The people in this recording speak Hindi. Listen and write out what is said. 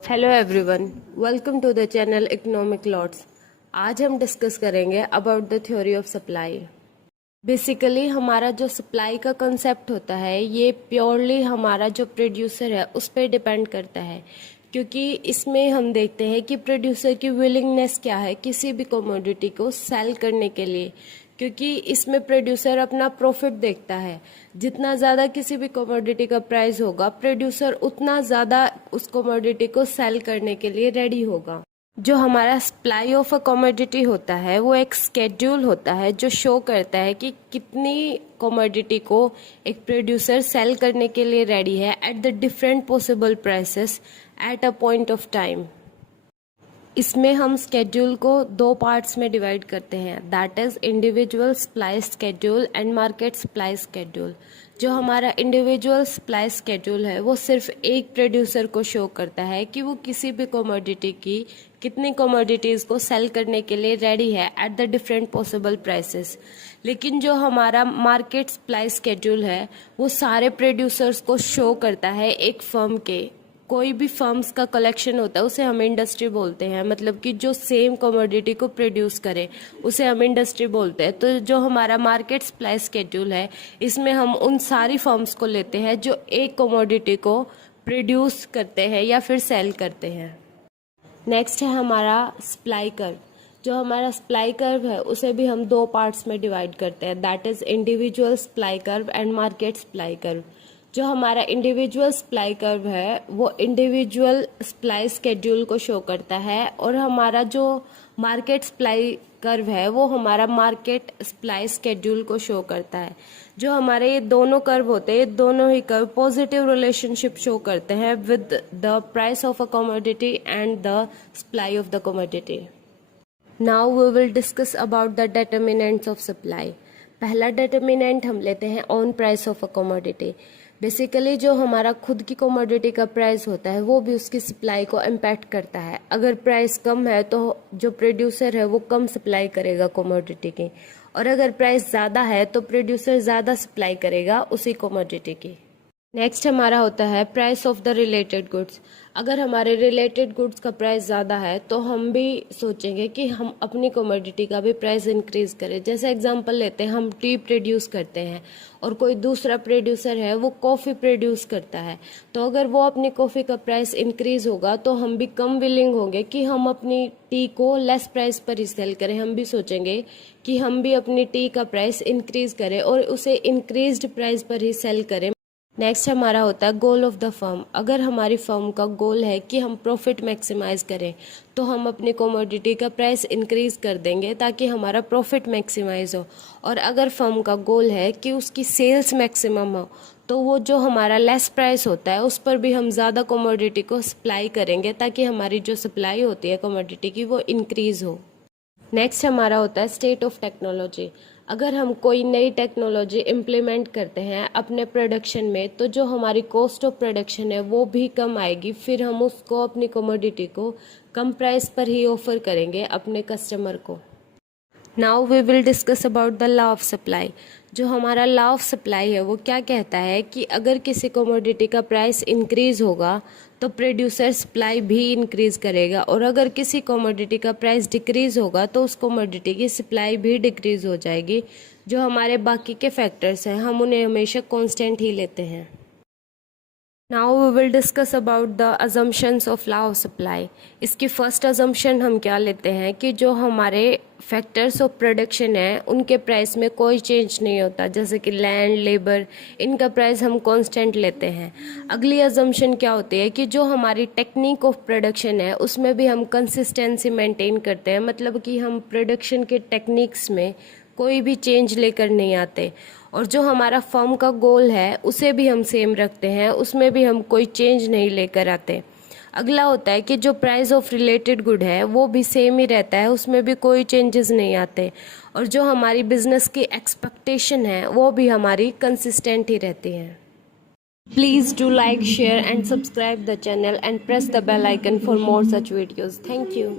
Hello everyone, welcome to the channel economic lots. आज हम डिस्कस करेंगे about the theory of supply. Basically हमारा जो सप्लाई का कंसेप्ट होता है ये प्योरली हमारा जो प्रोड्यूसर है उस पर डिपेंड करता है, क्योंकि इसमें हम देखते हैं कि प्रोड्यूसर की विलिंगनेस क्या है किसी भी कमोडिटी को सेल करने के लिए, क्योंकि इसमें प्रोड्यूसर अपना प्रॉफिट देखता है। जितना ज़्यादा किसी भी कमोडिटी का प्राइस होगा प्रोड्यूसर उतना ज़्यादा उस कमोडिटी को सेल करने के लिए रेडी होगा। जो हमारा सप्लाई ऑफ अ कमोडिटी होता है वो एक स्केड्यूल होता है जो शो करता है कि कितनी कमोडिटी को एक प्रोड्यूसर सेल करने के लिए रेडी है at the different possible prices at a point of time. इसमें हम स्केड्यूल को दो पार्ट्स में डिवाइड करते हैं, that is individual supply schedule and market supply schedule. जो हमारा इंडिविजुअल सप्लाई स्केड्यूल है वो सिर्फ एक प्रोड्यूसर को शो करता है कि वो किसी भी कमोडिटी की कितनी कमोडिटीज को सेल करने के लिए रेडी है at the different possible prices. लेकिन जो हमारा मार्केट सप्लाई स्केड्यूल है वो सारे प्रोड्यूसर्स को शो करता है एक फर्म के। कोई भी फर्म्स का कलेक्शन होता है उसे हम इंडस्ट्री बोलते हैं, मतलब कि जो सेम कमोडिटी को प्रोड्यूस करे उसे हम इंडस्ट्री बोलते हैं। तो जो हमारा मार्केट सप्लाई स्केड्यूल है इसमें हम उन सारी फर्म्स को लेते हैं जो एक कमोडिटी को प्रोड्यूस करते हैं या फिर सेल करते हैं। नेक्स्ट है हमारा सप्लाई कर्व। जो हमारा सप्लाई कर्व है उसे भी हम दो पार्ट्स में डिवाइड करते हैं, that is individual supply curve and market supply curve. जो हमारा इंडिविजुअल सप्लाई कर्व है वो इंडिविजुअल सप्लाई स्केड्यूल को शो करता है, और हमारा जो मार्केट सप्लाई कर्व है वो हमारा मार्केट सप्लाई स्केड्यूल को शो करता है। जो हमारे ये दोनों कर्व होते हैं, दोनों ही कर्व पॉजिटिव रिलेशनशिप शो करते हैं with the price of a commodity and the supply of the commodity. Now we will discuss about the determinants of supply. पहला डिटर्मिनेंट हम लेते हैं on price of a commodity. Basically जो हमारा खुद की कमोडिटी का प्राइस होता है वो भी उसकी सप्लाई को इम्पैक्ट करता है। अगर प्राइस कम है तो जो प्रोड्यूसर है वो कम सप्लाई करेगा कमोडिटी की, और अगर प्राइस ज़्यादा है तो प्रोड्यूसर ज़्यादा सप्लाई करेगा उसी कमोडिटी की। नेक्स्ट हमारा होता है price of the related goods. अगर हमारे रिलेटेड गुड्स का प्राइस ज़्यादा है तो हम भी सोचेंगे कि हम अपनी कमोडिटी का भी प्राइस इंक्रीज करें। जैसे एग्जांपल लेते हैं, हम टी प्रोड्यूस करते हैं और कोई दूसरा प्रोड्यूसर है वो कॉफ़ी प्रोड्यूस करता है, तो अगर वो अपनी कॉफ़ी का प्राइस इंक्रीज होगा तो हम भी कम विलिंग होंगे कि हम अपनी टी को लेस प्राइस पर ही सेल करें। हम भी सोचेंगे कि हम भी अपनी टी का प्राइस इंक्रीज करें और उसे इंक्रीज्ड प्राइस पर ही सेल करें। नेक्स्ट हमारा होता है गोल ऑफ द फर्म। अगर हमारी फर्म का गोल है कि हम प्रॉफिट मैक्सिमाइज करें तो हम अपनी कमोडिटी का प्राइस इंक्रीज कर देंगे ताकि हमारा प्रॉफिट मैक्सिमाइज हो। और अगर फर्म का गोल है कि उसकी सेल्स मैक्सिमम हो तो वो जो हमारा लेस प्राइस होता है उस पर भी हम ज़्यादा कमोडिटी को सप्लाई करेंगे ताकि हमारी जो सप्लाई होती है कमोडिटी की वो इंक्रीज हो। नेक्स्ट हमारा होता है स्टेट ऑफ टेक्नोलॉजी। अगर हम कोई नई टेक्नोलॉजी इम्प्लीमेंट करते हैं अपने प्रोडक्शन में तो जो हमारी कॉस्ट ऑफ प्रोडक्शन है वो भी कम आएगी, फिर हम उसको अपनी कमोडिटी को कम प्राइस पर ही ऑफर करेंगे अपने कस्टमर को। Now we will discuss about the law of supply. जो हमारा लॉ ऑफ सप्लाई है वो क्या कहता है कि अगर किसी कमोडिटी का प्राइस इंक्रीज होगा तो प्रोड्यूसर सप्लाई भी इंक्रीज करेगा, और अगर किसी कमोडिटी का प्राइस डिक्रीज होगा तो उस कमोडिटी की सप्लाई भी डिक्रीज हो जाएगी। जो हमारे बाकी के फैक्टर्स हैं हम उन्हें हमेशा कांस्टेंट ही लेते हैं। Now we will discuss about the assumptions of law of supply. इसकी फर्स्ट अजम्पशन हम क्या लेते हैं कि जो हमारे फैक्टर्स ऑफ प्रोडक्शन है उनके प्राइस में कोई चेंज नहीं होता, जैसे कि लैंड, लेबर, इनका प्राइस हम कांस्टेंट लेते हैं। अगली अजम्पशन क्या होती है कि जो हमारी टेक्निक ऑफ प्रोडक्शन है उसमें भी हम कंसिस्टेंसी मेंटेन करते हैं, मतलब कि हम प्रोडक्शन के टेक्निक्स में कोई भी चेंज लेकर नहीं आते। और जो हमारा फर्म का गोल है उसे भी हम सेम रखते हैं, उसमें भी हम कोई चेंज नहीं लेकर आते। अगला होता है कि जो प्राइस ऑफ रिलेटेड गुड है वो भी सेम ही रहता है, उसमें भी कोई चेंजेस नहीं आते। और जो हमारी बिजनेस की एक्सपेक्टेशन है वो भी हमारी कंसिस्टेंट ही रहती है। Please do like, share and subscribe the channel and press the bell icon for more such videos. Thank you.